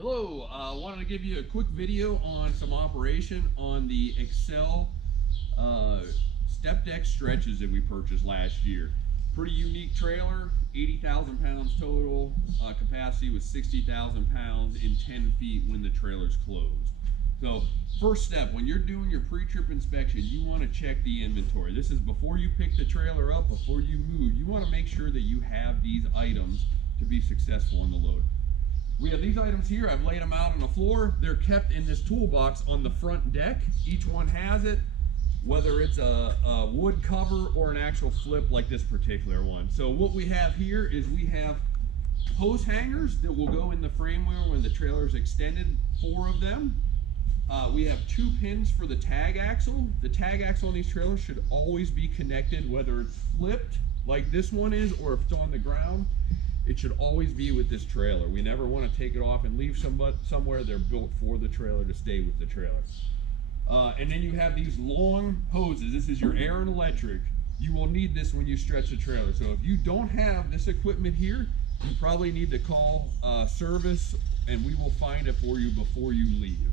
Hello, wanted to give you a quick video on some operation on the Excel step deck stretches that we purchased last year. Pretty unique trailer, 80,000 pounds total, capacity was 60,000 pounds in 10 feet when the trailer's closed. So first step, when you're doing your pre-trip inspection, you want to check the inventory. This is before you pick the trailer up, before you move. You want to make sure that you have these items to be successful on the load. We have these items here. I've laid them out on the floor. They're kept in this toolbox on the front deck. Each one has it, whether it's a wood cover or an actual flip like this particular one. So what we have here is we have hose hangers that will go in the frame wheel when the trailer is extended, 4 of them. We have 2 pins for the tag axle. The tag axle on these trailers should always be connected, whether it's flipped like this one is or if it's on the ground. It should always be with this trailer. We never want to take it off and leave somewhere. They're built for the trailer to stay with the trailer. And then you have these long hoses. This is your air and electric. You will need this when you stretch the trailer. So if you don't have this equipment here, you probably need to call service and we will find it for you before you leave.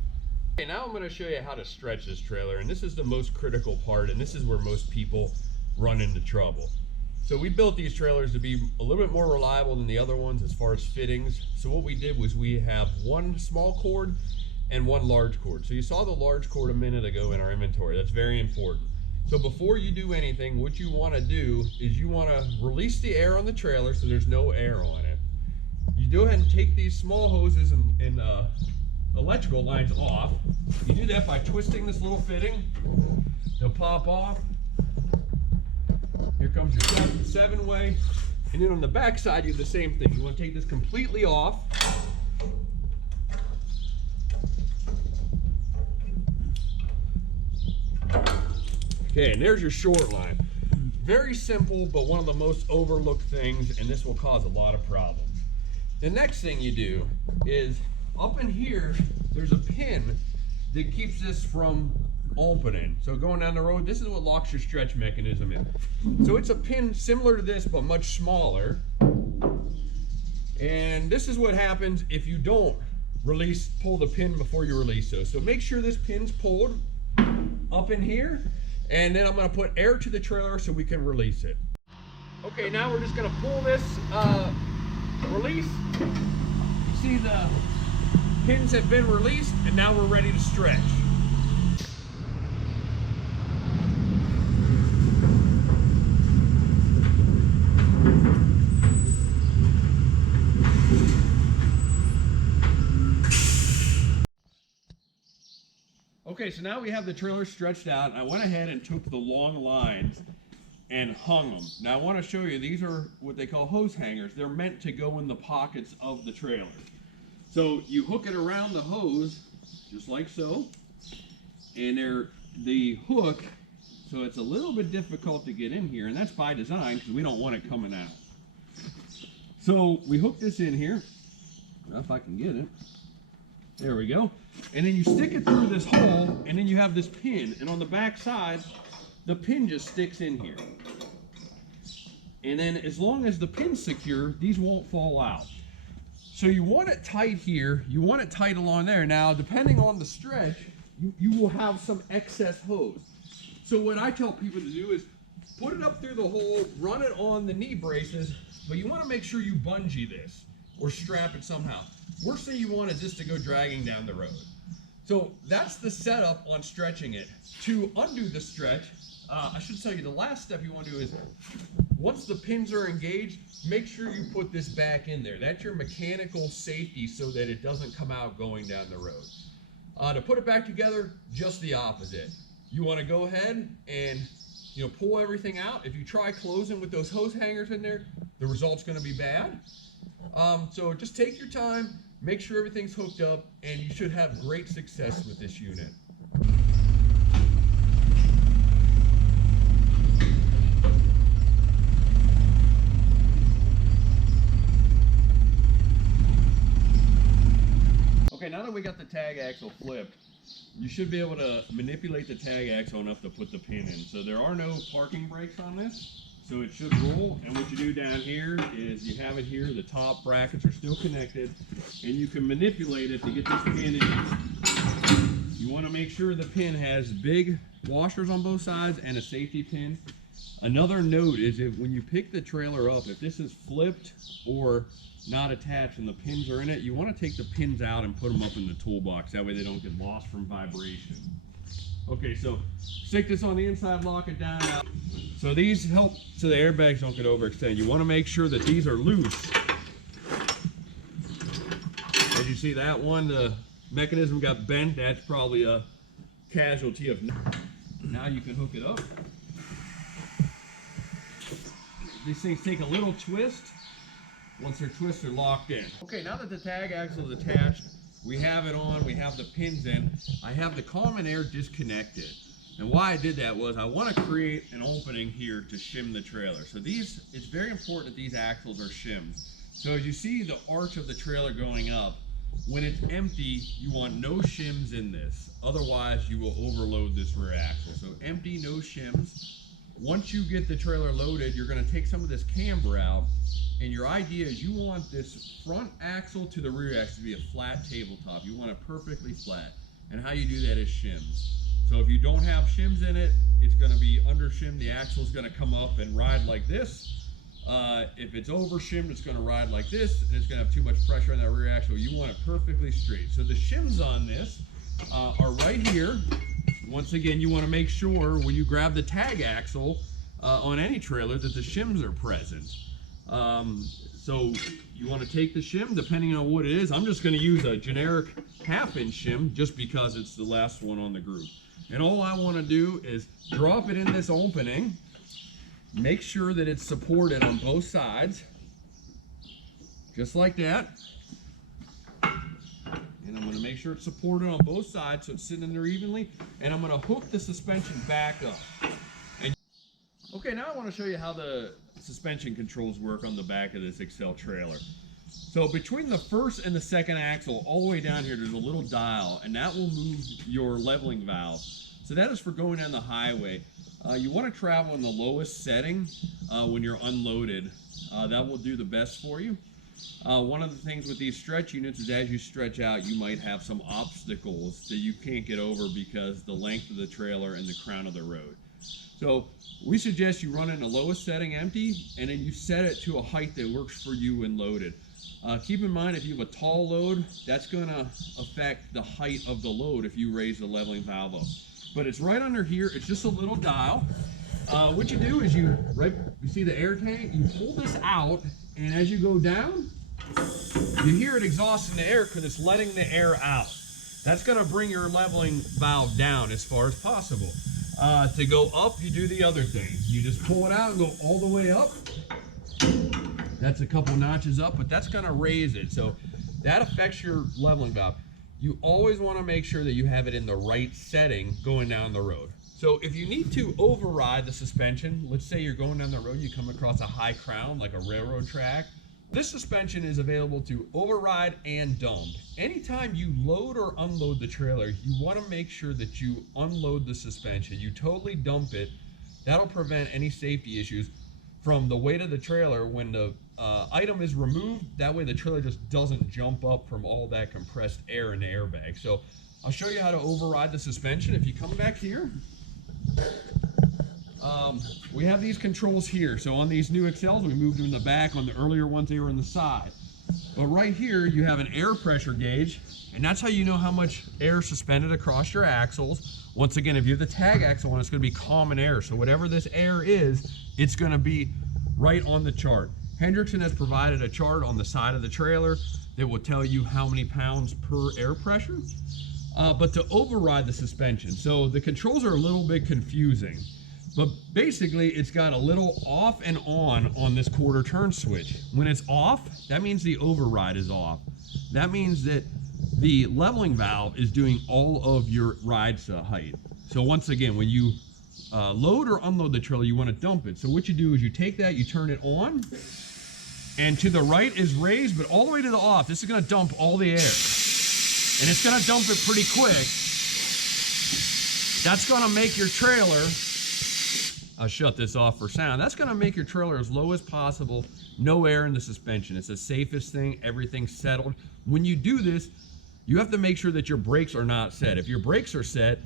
Okay, now I'm going to show you how to stretch this trailer, and this is the most critical part, and this is where most people run into trouble. So we built these trailers to be a little bit more reliable than the other ones as far as fittings. So what we did was we have 1 small cord and 1 large cord. So you saw the large cord a minute ago in our inventory. That's very important. So before you do anything, what you want to do is you want to release the air on the trailer so there's no air on it. You go ahead and take these small hoses and electrical lines off. You do that by twisting this little fitting. They'll pop off. Here comes your 7-way, and then on the back side you have the same thing. You want to take this completely off. Okay, and there's your short line. Very simple, but one of the most overlooked things, and this will cause a lot of problems. The next thing you do is up in here there's a pin that keeps this from opening. So going down the road, this is what locks your stretch mechanism in. So it's a pin similar to this but much smaller, and this is what happens if you don't pull the pin before you release those. So make sure this pin's pulled up in here, and then I'm going to put air to the trailer so we can release it. Okay, now we're just going to pull this release. You see the pins have been released, and now we're ready to stretch. Okay, so now we have the trailer stretched out, and I went ahead and took the long lines and hung them. Now I want to show you, these are what they call hose hangers. They're meant to go in the pockets of the trailer. So you hook it around the hose, just like so, and the hook, so it's a little bit difficult to get in here, and that's by design because we don't want it coming out. So we hook this in here, if I can get it. There we go. And then you stick it through this hole, and then you have this pin, and on the back side the pin just sticks in here. And then as long as the pin's secure, these won't fall out. So you want it tight here, you want it tight along there. Now depending on the stretch, you will have some excess hose. So what I tell people to do is put it up through the hole, run it on the knee braces, but you want to make sure you bungee this or strap it somehow. Worst thing you want is this to go dragging down the road. So that's the setup on stretching it. To undo the stretch, I should tell you the last step you want to do is once the pins are engaged, make sure you put this back in there. That's your mechanical safety so that it doesn't come out going down the road. To put it back together, just the opposite. You want to go ahead and pull everything out. If you try closing with those hose hangers in there, the result's going to be bad. So just take your time, make sure everything's hooked up, and you should have great success with this unit. Okay, now that we got the tag axle flipped, you should be able to manipulate the tag axle enough to put the pin in. So there are no parking brakes on this. So it should roll, and what you do down here is you have it here, the top brackets are still connected, and you can manipulate it to get this pin in. You want to make sure the pin has big washers on both sides and a safety pin. Another note is if when you pick the trailer up, if this is flipped or not attached and the pins are in it, you want to take the pins out and put them up in the toolbox. That way they don't get lost from vibration. Okay, so stick this on the inside, lock it down. So these help so the airbags don't get overextended. You want to make sure that these are loose. As you see, that one, the mechanism got bent. That's probably a casualty of. Now you can hook it up. These things take a little twist. Once they're twisted, they're locked in. Okay, now that the tag axle is attached, we have it on, we have the pins in. I have the common air disconnected. And why I did that was I want to create an opening here to shim the trailer. So these, it's very important that these axles are shimmed. So as you see the arch of the trailer going up, when it's empty, you want no shims in this. Otherwise, you will overload this rear axle. So empty, no shims. Once you get the trailer loaded, you're going to take some of this camber out. And your idea is you want this front axle to the rear axle to be a flat tabletop. You want it perfectly flat. And how you do that is shims. So if you don't have shims in it, it's going to be under shimmed. The axle is going to come up and ride like this. If it's over shimmed, it's going to ride like this, and it's going to have too much pressure on that rear axle. You want it perfectly straight. So the shims on this are right here. Once again, you want to make sure when you grab the tag axle on any trailer that the shims are present. So you want to take the shim, depending on what it is. I'm just going to use a generic 1/2" shim just because it's the last one on the group. And all I want to do is drop it in this opening, make sure that it's supported on both sides, just like that. And I'm going to make sure it's supported on both sides so it's sitting in there evenly. And I'm going to hook the suspension back up. Okay, now I want to show you how the suspension controls work on the back of this Excel trailer. So between the first and the second axle, all the way down here, there's a little dial, and that will move your leveling valve. So that is for going down the highway. You want to travel in the lowest setting when you're unloaded. That will do the best for you. One of the things with these stretch units is as you stretch out, you might have some obstacles that you can't get over because the length of the trailer and the crown of the road. So we suggest you run in the lowest setting empty, and then you set it to a height that works for you when loaded. Keep in mind, if you have a tall load, that's going to affect the height of the load if you raise the leveling valve up. But it's right under here. It's just a little dial. What you do is you see the air tank, you pull this out, and as you go down, you hear it exhausting the air because it's letting the air out. That's going to bring your leveling valve down as far as possible. To go up, you do the other thing. You just pull it out and go all the way up. That's a couple notches up, but that's going to raise it. So that affects your leveling valve. You always want to make sure that you have it in the right setting going down the road. So if you need to override the suspension, let's say you're going down the road, you come across a high crown like a railroad track. This suspension is available to override and dump. Anytime you load or unload the trailer, you want to make sure that you unload the suspension. You totally dump it. That'll prevent any safety issues from the weight of the trailer when the item is removed. That way the trailer just doesn't jump up from all that compressed air in the airbag. So I'll show you how to override the suspension. If you come back here, we have these controls here. So on these new Excels, we moved them in the back. On the earlier ones, they were in the side. But right here, you have an air pressure gauge, and that's how you know how much air is suspended across your axles. Once again, if you have the tag axle on, it's going to be common air. So whatever this air is, it's going to be right on the chart. Hendrickson has provided a chart on the side of the trailer that will tell you how many pounds per air pressure. But to override the suspension, so the controls are a little bit confusing. But basically, it's got a little off and on this quarter turn switch. When it's off, that means the override is off. That means that the leveling valve is doing all of your ride height. So once again, when you load or unload the trailer, you want to dump it. So what you do is you take that, you turn it on, and to the right is raised, but all the way to the off. This is going to dump all the air. And it's going to dump it pretty quick. That's going to make your trailer I'll shut this off for sound. That's gonna make your trailer as low as possible, no air in the suspension. It's the safest thing, everything's settled. When you do this, you have to make sure that your brakes are not set. If your brakes are set,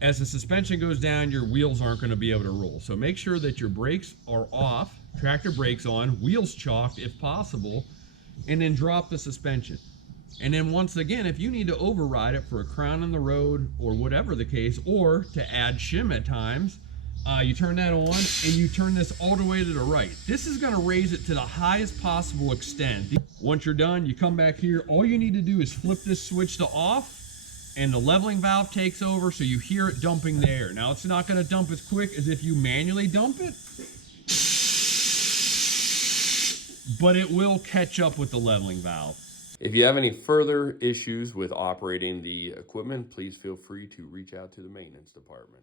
as the suspension goes down, your wheels aren't gonna be able to roll. So make sure that your brakes are off, tractor brakes on, wheels chalked if possible, and then drop the suspension. And then once again, if you need to override it for a crown in the road or whatever the case, or to add shim at times, you turn that on and you turn this all the way to the right. This is gonna raise it to the highest possible extent. Once you're done, you come back here. All you need to do is flip this switch to off and the leveling valve takes over, so you hear it dumping the air. Now it's not gonna dump as quick as if you manually dump it, but it will catch up with the leveling valve. If you have any further issues with operating the equipment, please feel free to reach out to the maintenance department.